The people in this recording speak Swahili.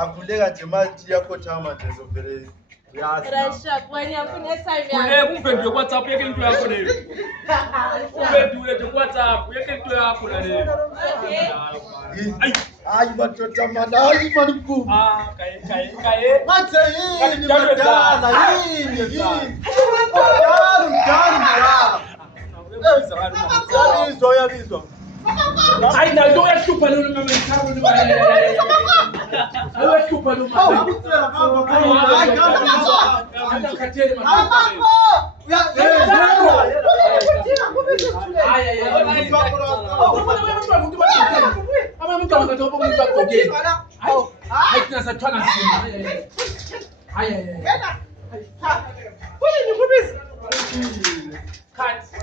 Akuleka nje manje yakhotama nje zovele uyazi. Rasha kwani hakuna time yangu. Kule kumbe ndio WhatsApp yake ndio yako leo. Kumbe ndio ile WhatsApp yake ndio yako leo. Ai watoto madai maniku. Kae. Mate hii ni madala hii. Bizwa. Ai na ndio ya chupa leo mama mtabu ni bale. Wewe chupa leo mama. Hata kateli mama. Ama mtu anataka kumpa koge. Hai tunasa twana simu. Haya. Wewe ni kubisa.